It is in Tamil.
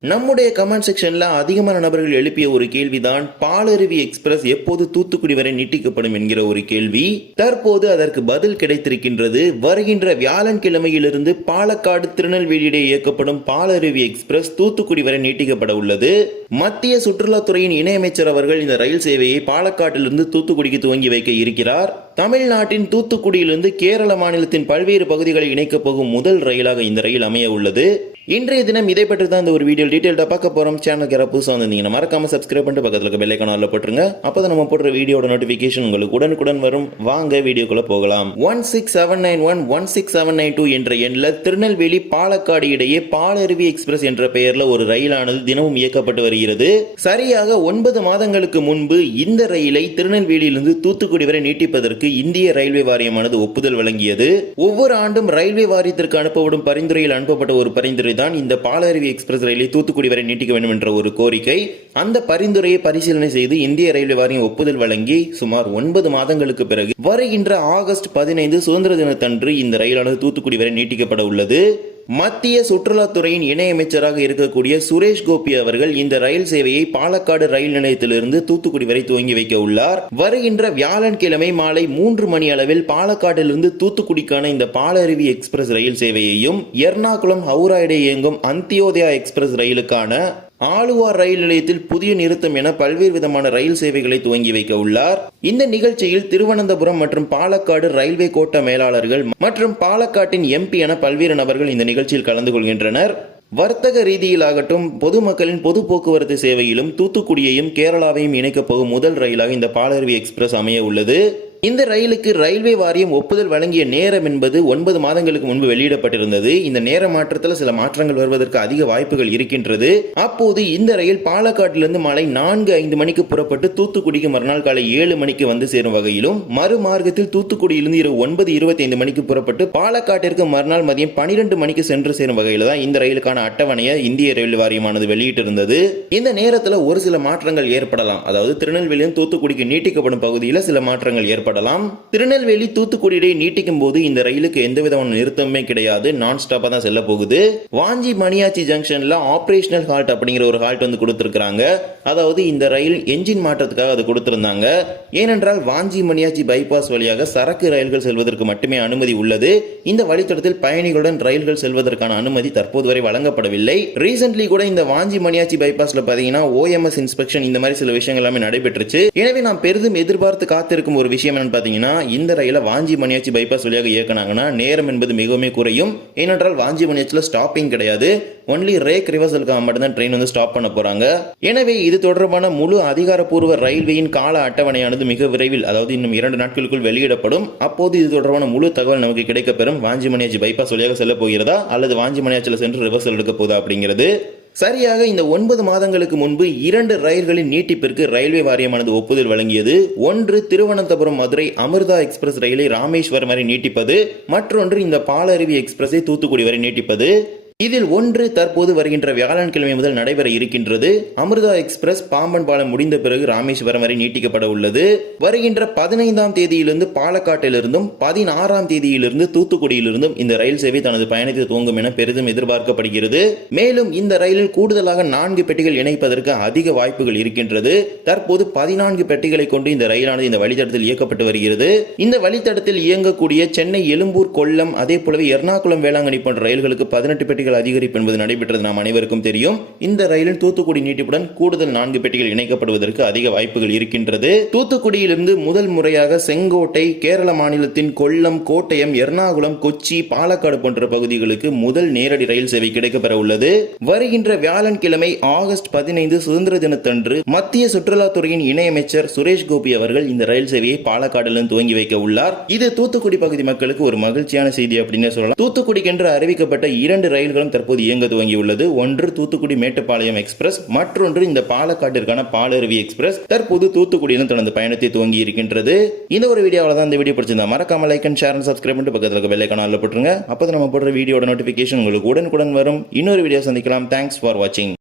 நம்முடைய கமெண்ட் செக்ஷனில் அதிகமான நபர்கள் எழுப்பிய ஒரு கேள்விதான் பாலருவி எக்ஸ்பிரஸ் எப்போது தூத்துக்குடி வரை நீட்டிக்கப்படும் என்கிற ஒரு கேள்வி. தற்போது அதற்கு பதில் கிடைத்திருக்கின்றது வருகின்ற வியாழன்கிழமையிலிருந்து பாலக்காடு திருநெல்வேலியிடையே இயக்கப்படும் பாலருவி எக்ஸ்பிரஸ் தூத்துக்குடி வரை நீட்டிக்கப்பட உள்ளது. மத்திய சுற்றுலாத்துறையின் இணையமைச்சர் அவர்கள் இந்த ரயில் சேவையை பாலக்காட்டிலிருந்து தூத்துக்குடிக்கு துவங்கி வைக்க இருக்கிறார். தமிழ்நாட்டின் தூத்துக்குடியிலிருந்து கேரள மாநிலத்தின் பல்வேறு பகுதிகளை இணைக்கப் போகும் முதல் ரயிலாக இந்த ரயில் அமைய உள்ளது. இன்றைய தினம் இதை பற்றி தான் இந்த ஒரு வீடியோ டீட்டெயில்டாக பார்க்க போகிறோம் சேனலுக்கு யாராவது புதுசாக வந்திருந்தீங்கன்னா மறக்காம சப்ஸ்கிரைப் பண்ணிட்டு பக்கத்தில் இருக்க பெல்லைக்கான போட்டுருங்க. அப்போ நம்ம போடுற வீடியோட நோட்டிஃபிகேஷன் உங்களுக்கு உடனுக்குடன் வரும். வாங்க வீடியோக்குள்ள போகலாம். One six seven nine one one six seven nine two என்ற எண்ணில் திருநெல்வேலி பாலக்காடு இடையே பாலருவி எக்ஸ்பிரஸ் என்ற பெயரில் ஒரு ரயிலானது தினமும் இயக்கப்பட்டு வருகிறது. சரியாக ஒன்பது மாதங்களுக்கு முன்பு இந்த ரயிலை திருநெல்வேலியிலிருந்து தூத்துக்குடி வரை நீட்டிப்பதற்கு இந்திய ரயில்வே வாரியமானது ஒப்புதல் வழங்கியது. ஒவ்வொரு ஆண்டும் ரயில்வே வாரியத்திற்கு அனுப்பப்படும் பரிந்துரையில் அனுப்பப்பட்ட ஒரு பரிந்துரை தான் இந்த பாலருவி எக்ஸ்பிரஸ் ரயிலை தூத்துக்குடி வரை நீட்டிக்க வேண்டும் என்ற ஒரு கோரிக்கை. அந்த பரிந்துரையை பரிசீலனை செய்து இந்திய ரயில்வே வாரியம் ஒப்புதல் வழங்கி சுமார் ஒன்பது மாதங்களுக்கு பிறகு வருகின்ற ஆகஸ்ட் பதினைந்து சுதந்திர தினத்தன்று இந்த ரயிலானது தூத்துக்குடி வரை நீட்டிக்கப்பட உள்ளது. மத்திய சுற்றுலாத்துறையின் இணையமைச்சராக இருக்கக்கூடிய சுரேஷ் கோபி அவர்கள் இந்த ரயில் சேவையை பாலக்காடு ரயில் நிலையத்திலிருந்து தூத்துக்குடி வரை துவங்கி வைக்க உள்ளார். வருகின்ற வியாழன்கிழமை மாலை மூன்று மணி அளவில் பாலக்காட்டிலிருந்து தூத்துக்குடிக்கான இந்த பாலருவி எக்ஸ்பிரஸ் ரயில் சேவையையும் எர்ணாகுளம் ஹவுரா இடையே இயங்கும் அந்தியோதயா எக்ஸ்பிரஸ் ரயிலுக்கான ஆளுவார் ரயில் நிலையத்தில் புதிய நிறுத்தம் என பல்வேறு விதமான ரயில் சேவைகளை துவங்கி வைக்க உள்ளார். இந்த நிகழ்ச்சியில் திருவனந்தபுரம் மற்றும் பாலக்காடு ரயில்வே கோட்ட மேலாளர்கள் மற்றும் பாலக்காட்டின் எம்பி என பல்வேறு நபர்கள் இந்த நிகழ்ச்சியில் கலந்து கொள்கின்றனர். வர்த்தக ரீதியிலாகட்டும் பொதுமக்களின் பொது போக்குவரத்து சேவையிலும் தூத்துக்குடியையும் கேரளாவையும் இணைக்கப் போகும் முதல் ரயிலாக இந்த பாலருவி எக்ஸ்பிரஸ் அமைய உள்ளது. இந்த ரயிலுக்கு ரயில்வே வாரியம் ஒப்புதல் வழங்கிய நேரம் என்பது ஒன்பது மாதங்களுக்கு முன்பு வெளியிடப்பட்டிருந்தது. இந்த நேர மாற்றத்தில் சில மாற்றங்கள் வருவதற்கு அதிக வாய்ப்புகள் இருக்கின்றது. அப்போது இந்த ரயில் பாலக்காட்டிலிருந்து மாலை நான்கு ஐந்து மணிக்கு புறப்பட்டு தூத்துக்குடிக்கு மறுநாள் காலை ஏழு மணிக்கு வந்து சேரும் வகையிலும் மறுமார்க்கத்தில் தூத்துக்குடியிலிருந்து இரவு ஒன்பது இருபத்தி ஐந்து மணிக்கு புறப்பட்டு பாலக்காட்டிற்கு மறுநாள் மதியம் பனிரெண்டு மணிக்கு சென்று சேரும் வகையில் தான் இந்த ரயிலுக்கான அட்டவணையை இந்திய ரயில் வாரியமானது வெளியிட்டிருந்தது. இந்த நேரத்தில் ஒரு சில மாற்றங்கள் ஏற்படலாம். அதாவது திருநெல்வேலியும் தூத்துக்குடிக்கு நீட்டிக்கப்படும் பகுதியில் சில மாற்றங்கள் ஏற்படும் ஏற்படலாம் திருநெல்வேலி தூத்துக்குடி இடையே நீட்டிக்கும் போது இந்த ரயிலுக்கு எந்த விதமான நிறுத்தமே கிடையாது. நான் ஸ்டாப்பாக தான் செல்ல போகுது. வாஞ்சி மணியாச்சி ஜங்ஷன்ல ஆபரேஷனல் ஹால்ட் அப்படிங்கிற ஒரு ஹால்ட் வந்து கொடுத்துருக்காங்க அதாவது இந்த ரயில் என்ஜின் மாற்றத்துக்காக அது கொடுத்திருந்தாங்க. ஏனென்றால் வாஞ்சி மணியாச்சி பைபாஸ் வழியாக சரக்கு ரயில்கள் செல்வதற்கு மட்டுமே அனுமதி உள்ளது. இந்த வழித்தடத்தில் பயணிகளுடன் ரயில்கள் செல்வதற்கான அனுமதி தற்போது வரை வழங்கப்படவில்லை. ரீசென்ட்லி கூட இந்த வாஞ்சி மணியாச்சி பைபாஸ்ல பாத்தீங்கன்னா ஓஎம்எஸ் இன்ஸ்பெக்ஷன் இந்த மாதிரி சில விஷயங்கள் எல்லாமே நடைபெற்றுச்சு. எனவே நாம் பெரிதும் எதிர்பார்த்து காத்திருக்கும் ஒரு விஷயம் என்னன்னு பார்த்தீங்கன்னா இந்த ரயிலை வாஞ்சி மணியாச்சி பைபாஸ் வழியாக இயக்குனாங்கன்னா நேரம் என்பது மிகவும் குறையும். ஏனென்றால் வாஞ்சி மணியாச்சியில் ஸ்டாப்பிங் கிடையாது. ஒன்லி ரேக் ரிவர்சலுக்காக மட்டும்தான் ட்ரெயின் வந்து ஸ்டாப் பண்ண போகிறாங்க எனவே இது தொடர்பான முழு அதிகாரப்பூர்வ ரயில்வேயின் கால அட்டவணையானது மிக விரைவில் அதாவது இன்னும் இரண்டு நாட்களுக்குள் வெளியிடப்படும். அப்போது இது தொடர்பான முழு தகவல் நமக்கு கிடைக்கப்பெறும். வாஞ்சி மணியாச்சி பைபாஸ் வழியாக செல்ல போகிறதா? அல்லது வாஞ்சி மணியாச்சியில் சென்று ரிவர்சல் எடுக்க போதா அப்படிங்கிறது. சரியாக இந்த ஒன்பது மாதங்களுக்கு முன்பு இரண்டு ரயில்களின் நீட்டிப்பிற்கு ரயில்வே வாரியமானது ஒப்புதல் வழங்கியது. ஒன்று திருவனந்தபுரம் மதுரை அமிர்தா எக்ஸ்பிரஸ் ரயிலை ராமேஸ்வரம் வரை நீட்டிப்பது. மற்றொன்று இந்த பாலருவி எக்ஸ்பிரஸை தூத்துக்குடி வரை நீட்டிப்பது. இதில் ஒன்று தற்போது வருகின்ற வியாழன்கிழமை முதல் நடைபெற இருக்கின்றது. அமிர்தா எக்ஸ்பிரஸ் பாம்பன் பாலம் முடிந்த பிறகு ராமேஸ்வரம் வரை நீட்டிக்கப்பட உள்ளது. வருகின்ற பதினைந்தாம் தேதியிலிருந்து பாலக்காட்டிலிருந்தும் பதினாறாம் தேதியிலிருந்து தூத்துக்குடியிலிருந்தும் இந்த ரயில் சேவை தனது பயணத்தை துவங்கும் என பெரிதும் எதிர்பார்க்கப்படுகிறது. மேலும் இந்த ரயிலில் கூடுதலாக நான்கு பெட்டிகள் இணைப்பதற்கு அதிக வாய்ப்புகள் இருக்கின்றது. தற்போது பதினான்கு பெட்டிகளை கொண்டு இந்த ரயிலானது இந்த வழித்தடத்தில் இயக்கப்பட்டு வருகிறது. இந்த வழித்தடத்தில் இயங்கக்கூடிய சென்னை எழும்பூர் கொல்லம் அதே போலவே எர்ணாகுளம் வேளாங்கண்ணி போன்ற ரயில்களுக்கு பதினெட்டு பெட்டிகள் அதிகரிப்பு என்பது நடைபெற்றது நாம் அனைவருக்கும் தெரியும். இந்த ரயிலில் தூத்துக்குடி நீட்டிப்புடன் கூடுதல் நான்கு பெட்டிகள் இணைக்கப்படுவதற்கு அதிக வாய்ப்புகள் இருக்கின்றது. தூத்துக்குடியிலிருந்து முதல் முறையாக செங்கோட்டை கேரள மாநிலத்தின் கொல்லம் கோட்டயம் எர்ணாகுளம் கொச்சி பாலக்காடு போன்ற பகுதிகளுக்கு முதல் நேரடி ரயில் சேவை கிடைக்கப்பெற உள்ளது. வருகின்ற வியாழன்கிழமை ஆகஸ்ட் பதினைந்து சுதந்திர தினத்தன்று மத்திய சுற்றுலாத்துறையின் இணையமைச்சர் சுரேஷ் கோபி அவர்கள் இந்த ரயில் சேவையை பாலக்காடிலிருந்து துவங்கி வைக்க உள்ளார். இது தூத்துக்குடி பகுதி மக்களுக்கு ஒரு மகிழ்ச்சியான செய்தி அப்படின்னு சொல்லலாம். தூத்துக்குடிக்கென்று அறிவிக்கப்பட்ட இரண்டு ரயில்கள் ரயில்களும் தற்போது இயங்க துவங்கியுள்ளது. ஒன்று தூத்துக்குடி மேட்டுப்பாளையம் எக்ஸ்பிரஸ் மற்றொன்று இந்த பாலக்காட்டிற்கான பாலருவி எக்ஸ்பிரஸ். தற்போது தூத்துக்குடியிலும் தனது பயணத்தை துவங்கி இருக்கின்றது. இந்த ஒரு வீடியோவில் தான் இந்த வீடியோ பிடிச்சிருந்தா மறக்காம like and share and subscribe பண்ணிட்டு பக்கத்தில் இருக்க பெல் ஐக்கான போட்டுருங்க. அப்போ நம்ம போடுற வீடியோட நோட்டிஃபிகேஷன் உங்களுக்கு உடனுக்குடன் வரும். இன்னொரு வீடியோ சந்திக்கலாம். தேங்க்ஸ் ஃபார் வாட்சிங்